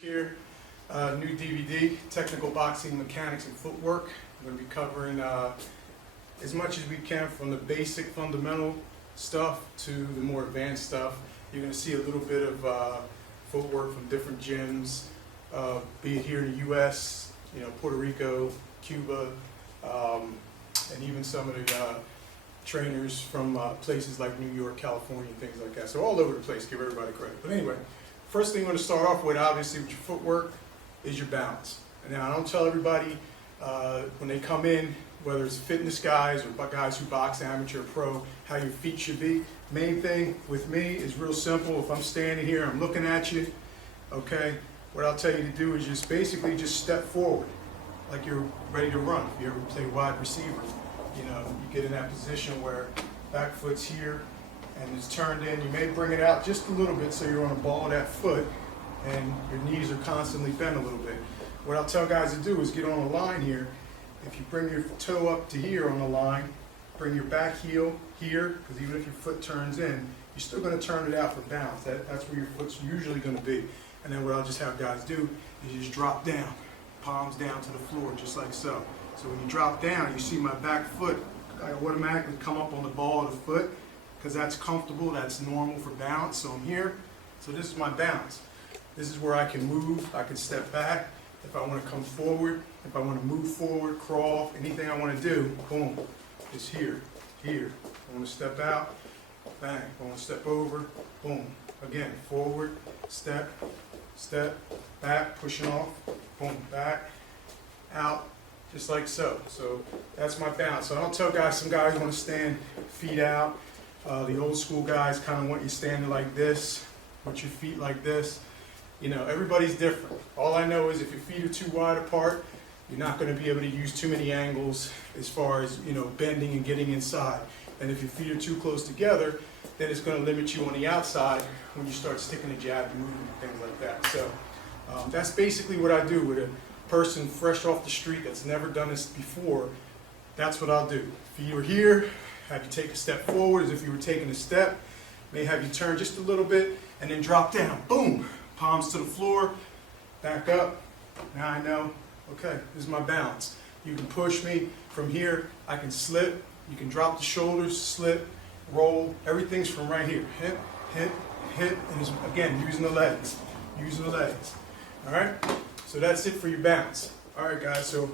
Here, new DVD, Technical Boxing Mechanics and Footwork. I'm going to be covering as much as we can from the basic fundamental stuff to the more advanced stuff. You're going to see a little bit of footwork from different gyms, be it here in the U.S., Puerto Rico, Cuba, and even some of the trainers from places like New York, California, and things like that. So all over the place, give everybody credit. But anyway, first thing I'm going to start off with, obviously, with your footwork is your balance. And now, I don't tell everybody when they come in, whether it's fitness guys or guys who box, amateur, pro, how your feet should be. Main thing with me is real simple. If I'm standing here, I'm looking at you, okay, what I'll tell you to do is just basically just step forward like you're ready to run. If you ever play wide receiver, you get in that position where back foot's here, and it's turned in. You may bring it out just a little bit so you're on the ball of that foot and your knees are constantly bent a little bit. What I'll tell guys to do is get on the line here. If you bring your toe up to here on the line, bring your back heel here, because even if your foot turns in, you're still going to turn it out for balance. That's where your foot's usually going to be. And then what I'll just have guys do is you just drop down, palms down to the floor, just like so. So when you drop down, you see my back foot, I automatically come up on the ball of the foot, because that's comfortable, that's normal for balance. So I'm here, so this is my balance. This is where I can move, I can step back. If I want to come forward, if I want to move forward, crawl, anything I want to do, boom, it's here, here. I want to step out, bang. I want to step over, boom. Again, forward, step, step, back, pushing off, boom, back, out, just like so. So that's my balance. So I don't tell guys, some guys want to stand feet out. The old school guys kind of want you standing like this, with your feet like this. Everybody's different. All I know is if your feet are too wide apart, you're not going to be able to use too many angles as far as, bending and getting inside. And if your feet are too close together, then it's going to limit you on the outside when you start sticking a jab and moving and things like that. So that's basically what I do with a person fresh off the street that's never done this before. That's what I'll do. Feet are here. Have you take a step forward as if you were taking a step. May have you turn just a little bit and then drop down. Boom! Palms to the floor. Back up. Now I know, okay, this is my balance. You can push me from here. I can slip. You can drop the shoulders, slip, roll. Everything's from right here. Hip, hip, hip. And it's, again, using the legs. Using the legs. All right? So that's it for your balance. All right, guys, so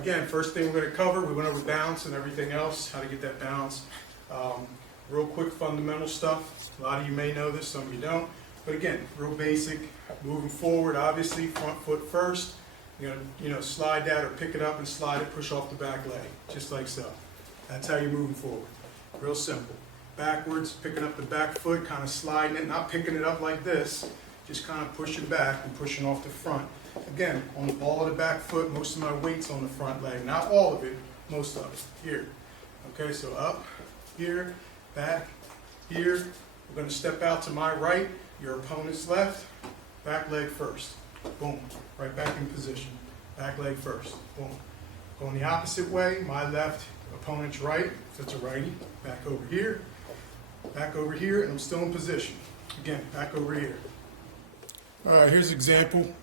again, first thing we're going to cover, we went over balance and everything else, how to get that balance. Real quick fundamental stuff. A lot of you may know this, some of you don't. But again, real basic, moving forward, obviously, front foot first. You're going to slide that or pick it up and slide it, push off the back leg, just like so. That's how you're moving forward. Real simple. Backwards, picking up the back foot, kind of sliding it, not picking it up like this, just kind of pushing back and pushing off the front. Again, on the ball of the back foot, most of my weight's on the front leg. Not all of it, most of it. Here. Okay, so up, here, back, here. We're going to step out to my right, your opponent's left, back leg first. Boom. Right back in position. Back leg first. Boom. Going the opposite way, my left, opponent's right. If it's a righty, back over here, and I'm still in position. Again, back over here. All right, here's an example.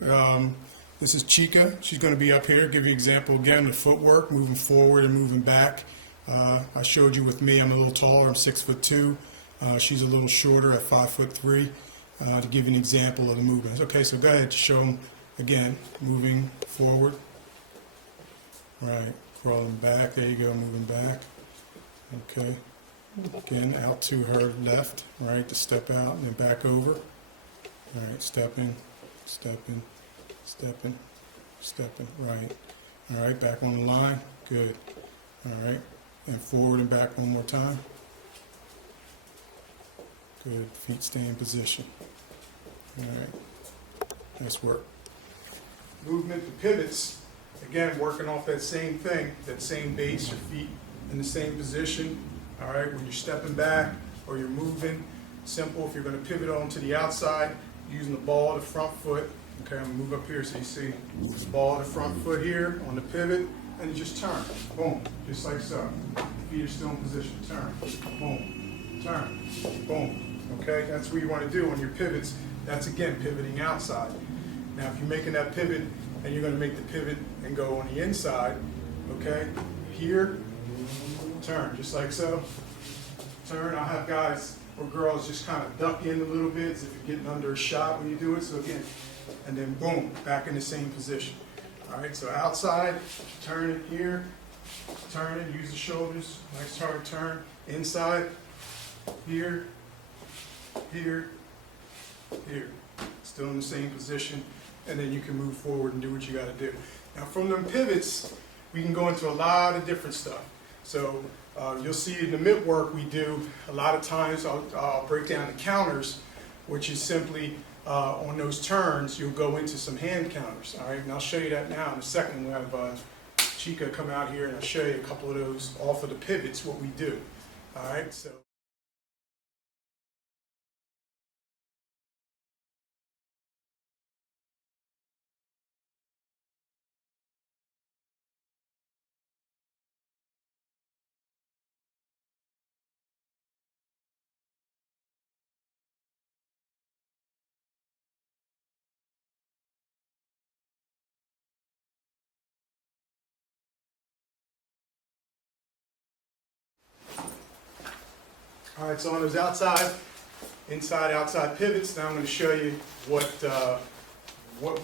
This is Chica. She's going to be up here. Give you an example again, the footwork, moving forward and moving back. I showed you with me, I'm a little taller, I'm 6'2". She's a little shorter at 5'3", to give you an example of the movements. Okay, so go ahead, show them again, moving forward. Right, crawling back, there you go, moving back. Okay, again, out to her left, right, to step out and then back over. All right, stepping, stepping, stepping, stepping, right. All right, back on the line, good. All right, and forward and back one more time. Good, feet stay in position. All right, nice work. Movement to pivots, again, working off that same thing, that same base, your feet in the same position. All right, when you're stepping back or you're moving, simple, if you're going to pivot on to the outside, using the ball of the front foot. Okay, I'm going to move up here so you see the ball of the front foot here on the pivot, and you just turn. Boom, just like so. Feet are still in position. Turn. Boom. Turn. Boom. Okay, that's what you want to do on your pivots. That's again pivoting outside. Now if you're making that pivot and you're going to make the pivot and go on the inside, okay, here, turn, just like so. Turn. I'll have guys or girls just kind of duck in a little bit as if you're getting under a shot when you do it. So again, and then boom, back in the same position. All right, so outside, turn it here, turn it, use the shoulders, nice hard turn. Inside, here, here, here. Still in the same position, and then you can move forward and do what you got to do. Now from them pivots, we can go into a lot of different stuff. So you'll see in the mitt work we do, a lot of times I'll break down the counters, which is simply on those turns, you'll go into some hand counters. All right, and I'll show you that now in a second. We'll have Chica come out here and I'll show you a couple of those off of the pivots, what we do. All right, so. All right, so on those outside, inside, outside pivots, now I'm going to show you what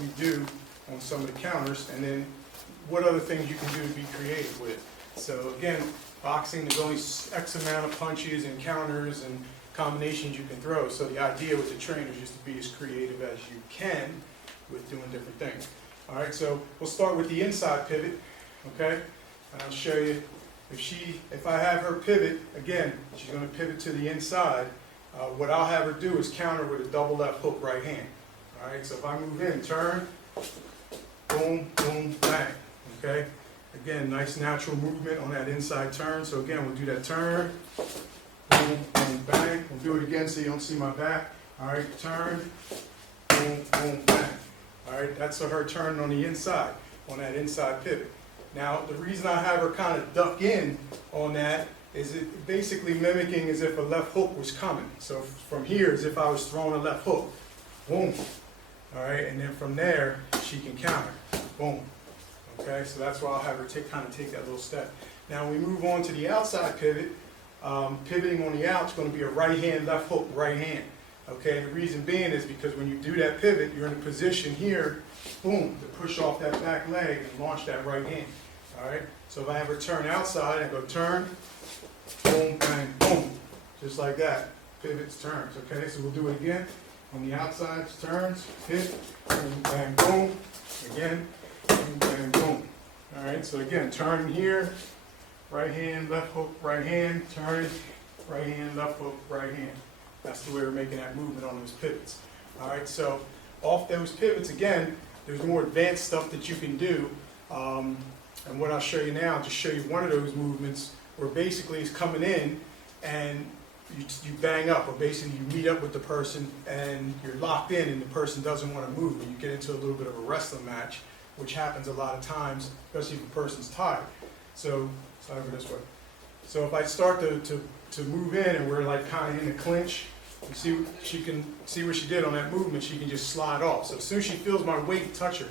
we do on some of the counters, and then what other things you can do to be creative with. So again, boxing, there's only X amount of punches and counters and combinations you can throw. So the idea with the trainer is just to be as creative as you can with doing different things. All right, so we'll start with the inside pivot, okay? And I'll show you. If I have her pivot, again, she's going to pivot to the inside. What I'll have her do is counter with a double left hook right hand. All right, so if I move in, turn, boom, boom, bang. Okay, again, nice natural movement on that inside turn. So again, we'll do that turn, boom, boom, bang. We'll do it again so you don't see my back. All right, turn, boom, boom, bang. All right, that's her turning on the inside, on that inside pivot. Now, the reason I have her kind of duck in on that is it basically mimicking as if a left hook was coming. So from here, as if I was throwing a left hook, boom. All right, and then from there, she can counter, boom. Okay, so that's why I'll have her kind of take that little step. Now, when we move on to the outside pivot, pivoting on the out is going to be a right hand, left hook, right hand. Okay, and the reason being is because when you do that pivot, you're in a position here, boom, to push off that back leg and launch that right hand. All right, so if I have her turn outside, I go turn, boom, bang, boom, just like that. Pivots, turns, okay? So we'll do it again. On the outside, turns, hit, boom, bang, boom, again, boom, bang, boom. All right, so again, turn here, right hand, left hook, right hand, turn, right hand, left hook, right hand. That's the way we're making that movement on those pivots. All right, so off those pivots, again, there's more advanced stuff that you can do. And what I'll show you now, I'll just show you one of those movements where basically it's coming in and you bang up, or basically you meet up with the person and you're locked in and the person doesn't want to move, and you get into a little bit of a wrestling match, which happens a lot of times, especially if the person's tired. So, slide over this way. So if I start to move in and we're like kind of in a clinch, you see, she can see what she did on that movement, she can just slide off. So as soon as she feels my weight touch her,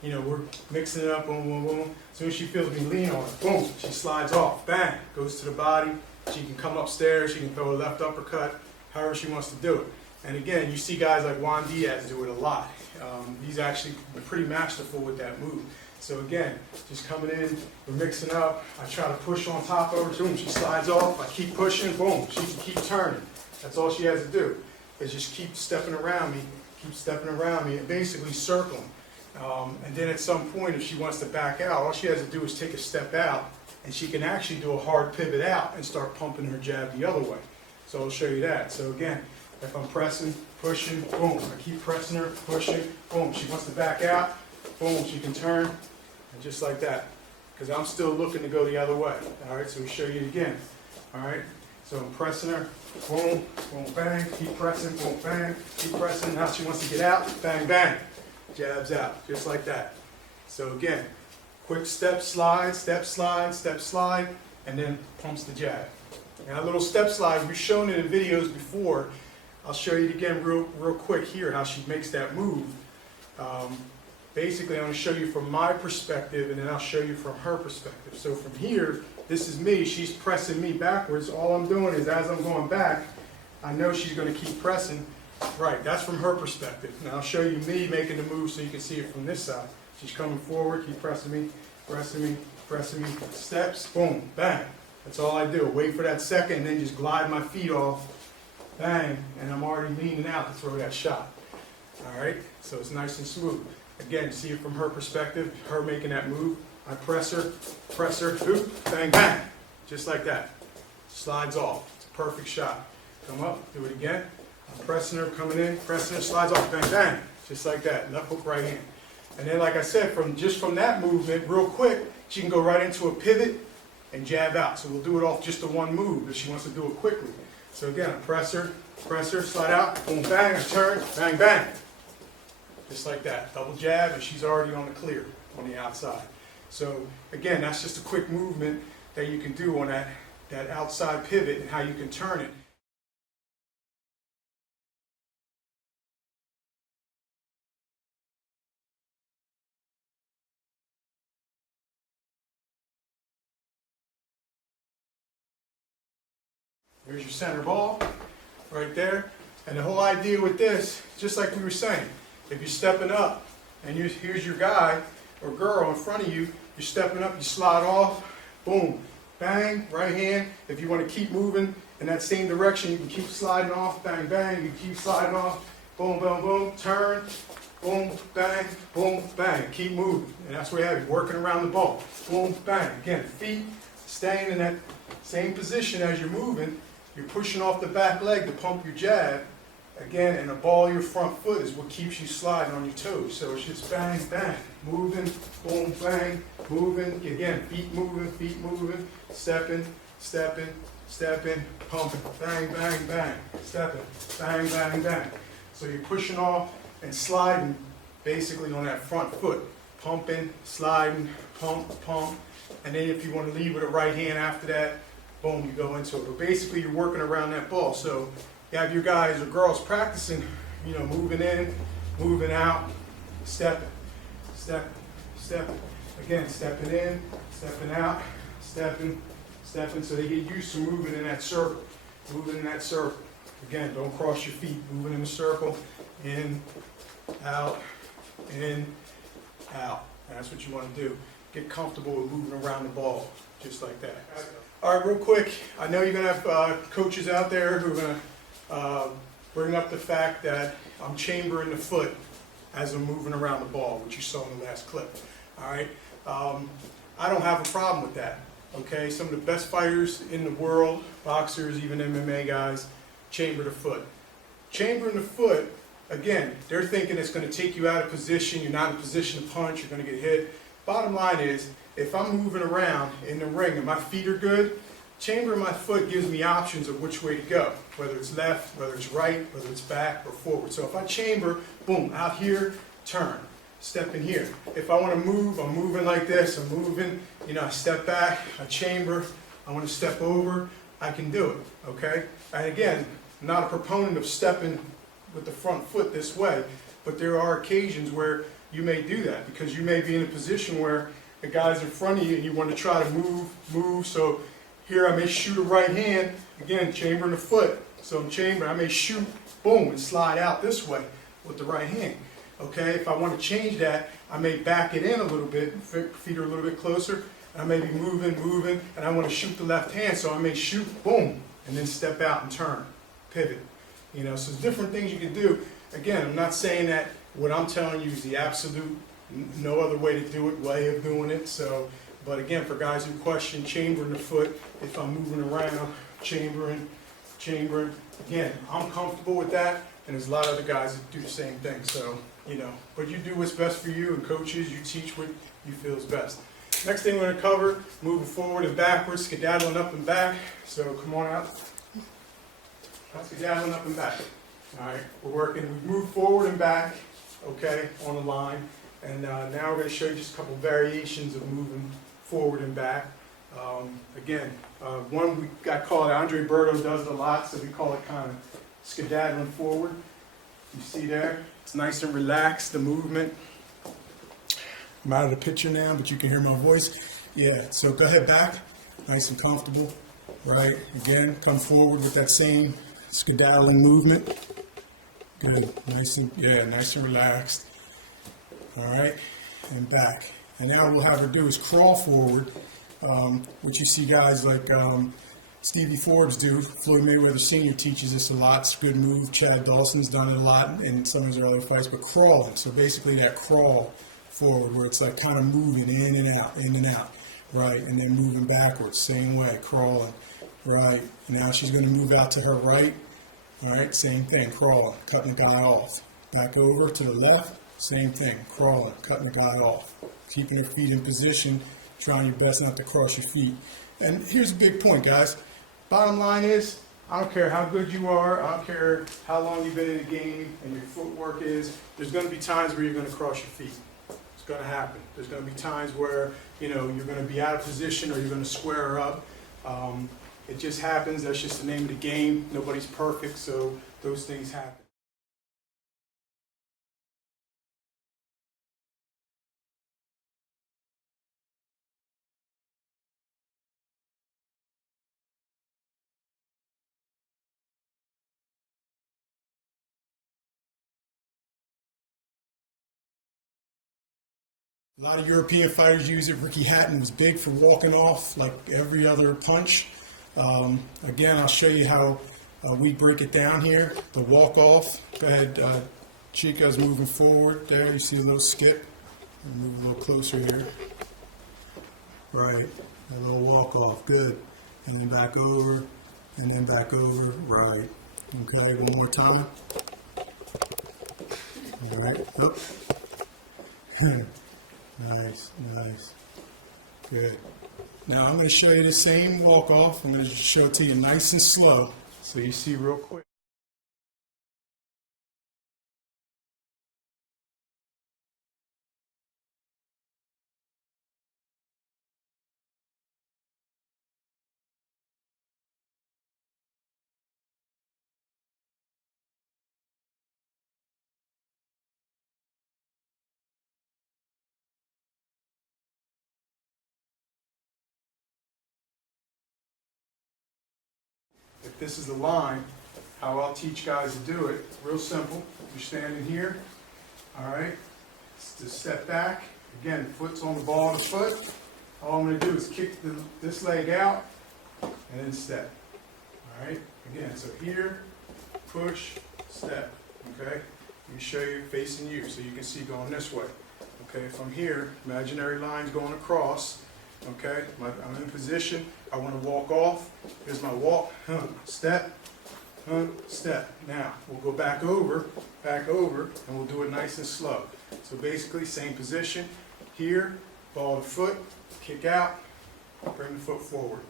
you know, we're mixing it up, boom, boom, boom. As soon as she feels me lean on her, boom, she slides off, bang, goes to the body. She can come upstairs, she can throw a left uppercut, however she wants to do it. And again, you see guys like Juan Diaz do it a lot. He's actually pretty masterful with that move. So again, just coming in, we're mixing up. I try to push on top of her, boom, she slides off. I keep pushing, boom, she can keep turning. That's all she has to do, is just keep stepping around me, and basically circling. And then at some point, if she wants to back out, all she has to do is take a step out, and she can actually do a hard pivot out and start pumping her jab the other way. So I'll show you that. So again, if I'm pressing, pushing, boom, I keep pressing her, pushing, boom, she wants to back out, boom, she can turn, and just like that. Because I'm still looking to go the other way. All right, so we show you it again. All right, so I'm pressing her, boom, boom, bang, keep pressing, boom, bang, keep pressing. Now she wants to get out, bang, bang. Jabs out, just like that. So again, quick step slide, and then pumps the jab. Now a little step slide, we've shown it in videos before. I'll show you it again real quick here, how she makes that move. basically I'm going to show you from my perspective, and then I'll show you from her perspective. So from here, this is me, she's pressing me backwards. All I'm doing is as I'm going back, I know she's going to keep pressing. Right, that's from her perspective. Now I'll show you me making the move so you can see it from this side. She's coming forward, keep pressing me, pressing me, pressing me, steps, boom, bang. That's all I do. Wait for that second and then just glide my feet off, bang, and I'm already leaning out to throw that shot. All right, so it's nice and smooth. Again, see it from her perspective, her making that move. I press her, hoop, bang, bang, just like that. Slides off. It's a perfect shot. Come up, do it again. I'm pressing her, coming in, pressing her, slides off, bang, bang, just like that. Left hook, right hand. And then, like I said, from that movement, real quick, she can go right into a pivot and jab out. So we'll do it off just the one move if she wants to do it quickly. So again, I press her, slide out, boom, bang, I turn, bang, bang. Just like that. Double jab, and she's already on the clear, on the outside. So again, that's just a quick movement that you can do on that outside pivot and how you can turn it. There's your center ball, right there. And the whole idea with this, just like we were saying, if you're stepping up and here's your guy or girl in front of you, you're stepping up, you slide off, boom, bang, right hand. If you want to keep moving in that same direction, you can keep sliding off, bang, bang, you keep sliding off, boom, boom, boom, turn, boom, bang, keep moving. And that's what you have, working around the ball, boom, bang. Again, feet staying in that same position as you're moving. You're pushing off the back leg to pump your jab. Again, and the ball of your front foot is what keeps you sliding on your toes. So it's just bang, bang, moving, boom, bang, moving. Again, feet moving, stepping, pumping, bang, bang, bang, stepping, bang, bang, bang. So you're pushing off and sliding basically on that front foot. Pumping, sliding, pump. And then if you want to leave with a right hand after that, boom, you go into it. But basically you're working around that ball. So you have your guys or girls practicing, moving in, moving out, stepping. Again, stepping in, stepping out, stepping. So they get used to moving in that circle. Again, don't cross your feet. Moving in the circle, in, out. And that's what you want to do. Get comfortable with moving around the ball, just like that. All right, real quick, I know you're going to have coaches out there who are going to bring up the fact that I'm chambering the foot as I'm moving around the ball, which you saw in the last clip. All right, I don't have a problem with that. Okay, some of the best fighters in the world, boxers, even MMA guys, chamber the foot. Chambering the foot, again, they're thinking it's going to take you out of position. You're not in position to punch. You're going to get hit. Bottom line is, if I'm moving around in the ring and my feet are good, chambering my foot gives me options of which way to go, whether it's left, whether it's right, whether it's back or forward. So if I chamber, boom, out here, turn, step in here. If I want to move, I'm moving like this, I'm moving, I step back, I chamber, I want to step over, I can do it, okay? And again, I'm not a proponent of stepping with the front foot this way, but there are occasions where you may do that because you may be in a position where the guy's in front of you and you want to try to move. So here I may shoot a right hand, again, chambering the foot. So I'm chambering, I may shoot, boom, and slide out this way with the right hand. Okay, if I want to change that, I may back it in a little bit, feet are a little bit closer, and I may be moving, and I want to shoot the left hand, so I may shoot, boom, and then step out and turn, pivot. So there's different things you can do. Again, I'm not saying that what I'm telling you is the absolute, no other way to do it, way of doing it. So, but again, for guys who question chambering the foot, if I'm moving around, chambering, again, I'm comfortable with that, and there's a lot of other guys that do the same thing. So, but you do what's best for you, and coaches, you teach what you feel is best. Next thing we're going to cover, moving forward and backwards, skedaddling up and back. So come on out. Skedaddling up and back. All right, we're working, we move forward and back, okay, on the line. And now we're going to show you just a couple variations of moving forward and back. One we got called, Andre Berto does it a lot, so we call it kind of skedaddling forward. You see there? It's nice and relaxed, the movement. I'm out of the picture now, but you can hear my voice. Yeah, so go ahead back, nice and comfortable, right? Again, come forward with that same skedaddling movement. Good, nice and relaxed. All right, and back. And now what we'll have her do is crawl forward, which you see guys like Stevie Forbes do. Floyd Mayweather Sr. teaches this a lot. It's a good move. Chad Dawson's done it a lot in some of his earlier fights, but crawling. So basically that crawl forward where it's like kind of moving in and out, right? And then moving backwards, same way, crawling, right? Now she's going to move out to her right, all right? Same thing, crawling, cutting the guy off. Back over to the left, same thing, crawling, cutting the guy off. Keeping her feet in position, trying your best not to cross your feet. And here's a big point, guys. Bottom line is, I don't care how good you are, I don't care how long you've been in the game and your footwork is, there's going to be times where you're going to cross your feet. It's going to happen. There's going to be times where, you're going to be out of position or you're going to square her up. It just happens. That's just the name of the game. Nobody's perfect, so those things happen. A lot of European fighters use it. Ricky Hatton was big for walking off like every other punch. Again, I'll show you how we break it down here. The walk off. Go ahead, Chica's moving forward there. You see a little skip. Move a little closer here. Right, a little walk off. Good. And then back over, and then back over. Right. Okay, one more time. All right, up. Nice, nice. Good. Now I'm going to show you the same walk off. I'm going to show it to you nice and slow so you see real quick. If this is the line, how I'll teach guys to do it, real simple. You're standing here, all right? Just step back. Again, foot's on the ball of the foot. All I'm going to do is kick this leg out and then step, all right? Again, so here, push, step, okay? Let me show you facing you so you can see going this way. Okay, from here, imaginary lines going across. Okay, I'm in position. I want to walk off. Here's my walk. Step. Step. Now, we'll go back over, and we'll do it nice and slow. So basically, same position. Here, ball the foot, kick out, bring the foot forward.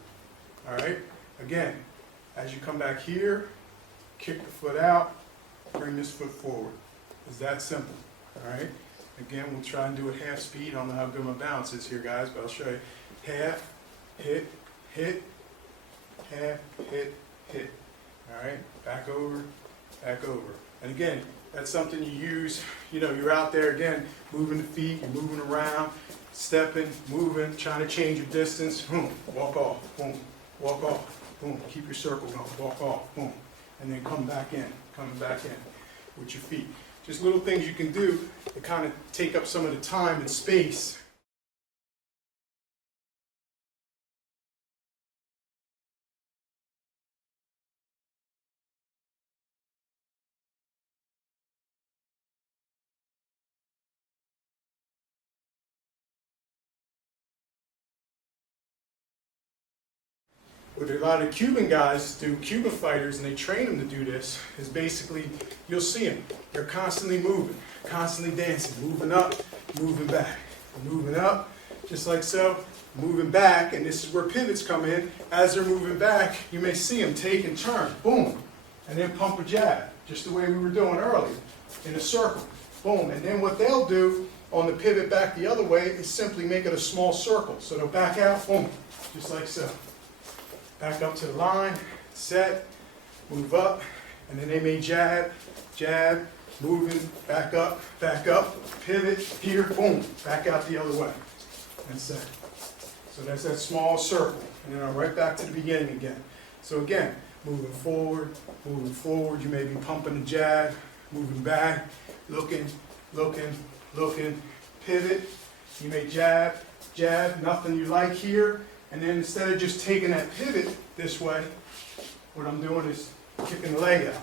All right? Again, as you come back here, kick the foot out, bring this foot forward. It's that simple. All right? Again, we'll try and do it half speed. I don't know how good my balance is here, guys, but I'll show you. Half, hit, hit, half, hit, hit. All right, back over, back over. And again, that's something you use, you're out there again, moving the feet, you're moving around, stepping, moving, trying to change your distance. Boom, walk off, boom, walk off, boom. Keep your circle going, walk off, boom. And then come back in with your feet. Just little things you can do to kind of take up some of the time and space. What a lot of Cuban guys do, Cuban fighters, and they train them to do this, is basically, you'll see them. They're constantly moving, constantly dancing, moving up, moving back, moving up, just like so, moving back, and this is where pivots come in. As they're moving back, you may see them take and turn, boom, and then pump a jab, just the way we were doing earlier, in a circle, boom. And then what they'll do on the pivot back the other way is simply make it a small circle. So they'll back out, boom, just like so. Back up to the line, set, move up, and then they may jab, jab, moving, back up, pivot, here, boom, back out the other way. That's it. So that's that small circle, and then I'm right back to the beginning again. So again, moving forward, you may be pumping the jab, moving back, looking, pivot, you may jab, nothing you like here, and then instead of just taking that pivot this way, what I'm doing is kicking the leg out.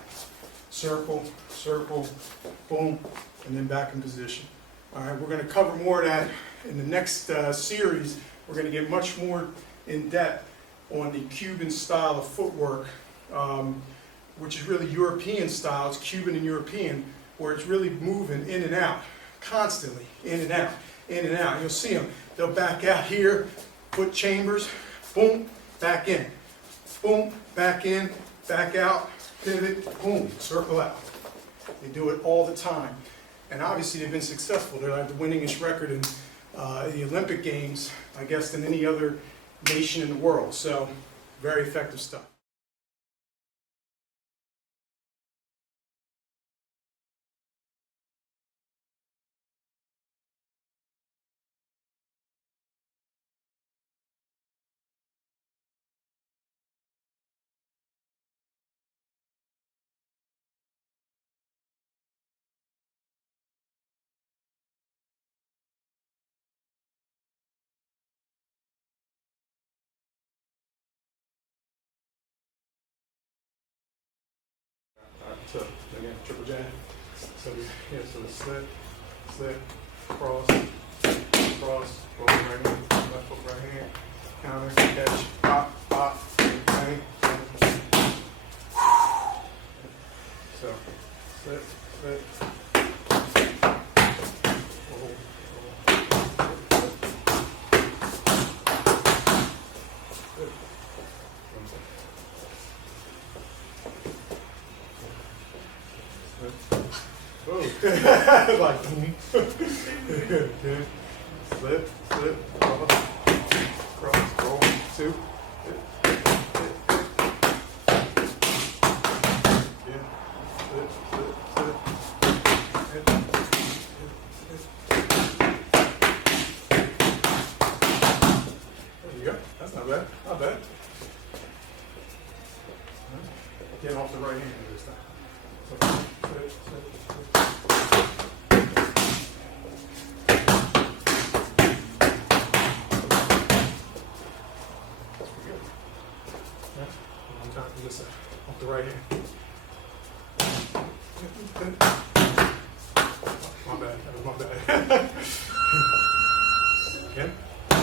Circle, boom, and then back in position. All right, we're going to cover more of that in the next series. We're going to get much more in depth on the Cuban style of footwork, which is really European style. It's Cuban and European, where it's really moving in and out, constantly, in and out, in and out. You'll see them. They'll back out here, foot chambers, boom, back in, boom, back in, back out, pivot, boom, circle out. They do it all the time. And obviously they've been successful. They have the winningest record in the Olympic Games, I guess, than any other nation in the world. So, very effective stuff. So again, triple jab. So so slip, cross, roll right hand, left hook right hand, counter, catch, pop, bang. So slip, roll. Oh, like, slip, cross, roll, two. There you go. That's not bad. Not bad. Get off the right hand this time. So, one time from this side, off the right hand. My bad, that was my bad. Again,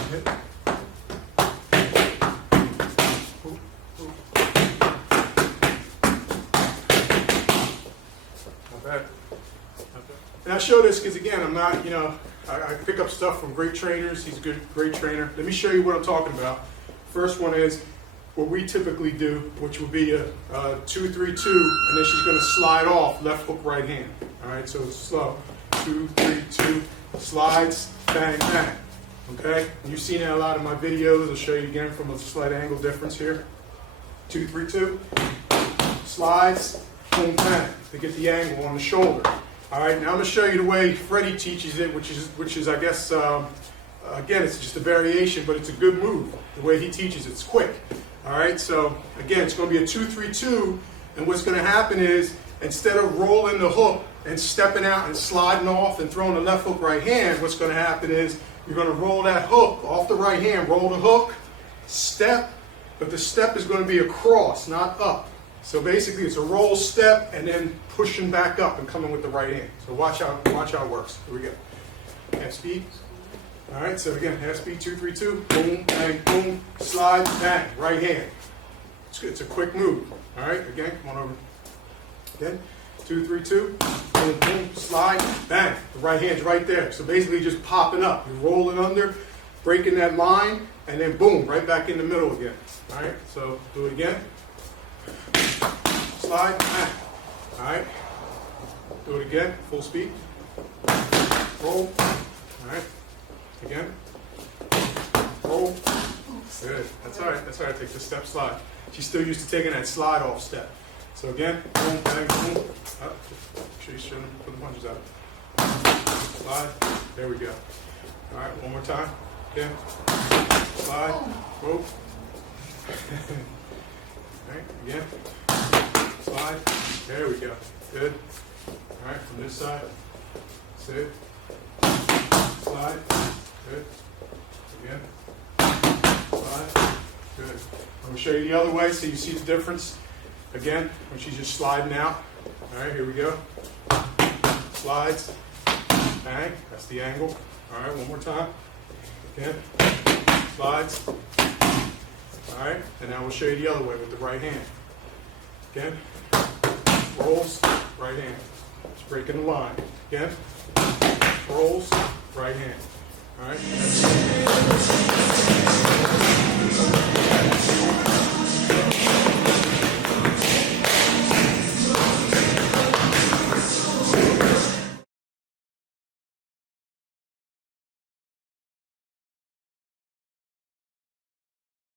hit. And I show this because, again, I'm not, I pick up stuff from great trainers. He's a great trainer. Let me show you what I'm talking about. First one is what we typically do, which will be a 2-3-2, and then she's going to slide off left hook, right hand. All right, so it's slow. 2-3-2, slides, bang, bang. Okay? And you've seen that in a lot of my videos. I'll show you again from a slight angle difference here. 2-3-2, slides, boom, bang, to get the angle on the shoulder. All right, now I'm going to show you the way Freddie teaches it, which is I guess, again, it's just a variation, but it's a good move. The way he teaches it's quick. All right, so again, it's going to be a 2-3-2, and what's going to happen is instead of rolling the hook and stepping out and sliding off and throwing the left hook right hand, what's going to happen is you're going to roll that hook off the right hand, roll the hook, step, but the step is going to be across, not up. So basically it's a roll, step, and then pushing back up and coming with the right hand. So watch how it works. Here we go. Half speed. All right, so again, half speed, 2-3-2, boom, bang, boom, slide, bang, right hand. It's good. It's a quick move. All right, again, come on over. Again, 2-3-2, boom, boom, slide, bang. The right hand's right there. So basically just popping up. You're rolling under, breaking that line, and then boom, right back in the middle again. All right, so do it again. Slide, bang. All right, do it again, full speed. Roll, all right, again. Roll, good, that's all right, take the step slide. She's still used to taking that slide off step. So again, boom, bang, boom. Up. Make sure you shouldn't put the punches out. Slide. There we go. All right, one more time. Again. Slide. Whoa. All right, again. Slide. There we go. Good. All right, from this side. Sit. Slide. Good. Again. Slide. Good. I'm going to show you the other way so you see the difference. Again, when she's just sliding out. All right, here we go. Slides. Bang. That's the angle. All right, one more time. Again. Slides. All right, and now we'll show you the other way with the right hand. Again. Rolls. Right hand. It's breaking the line. Again. Rolls. Right hand. All right.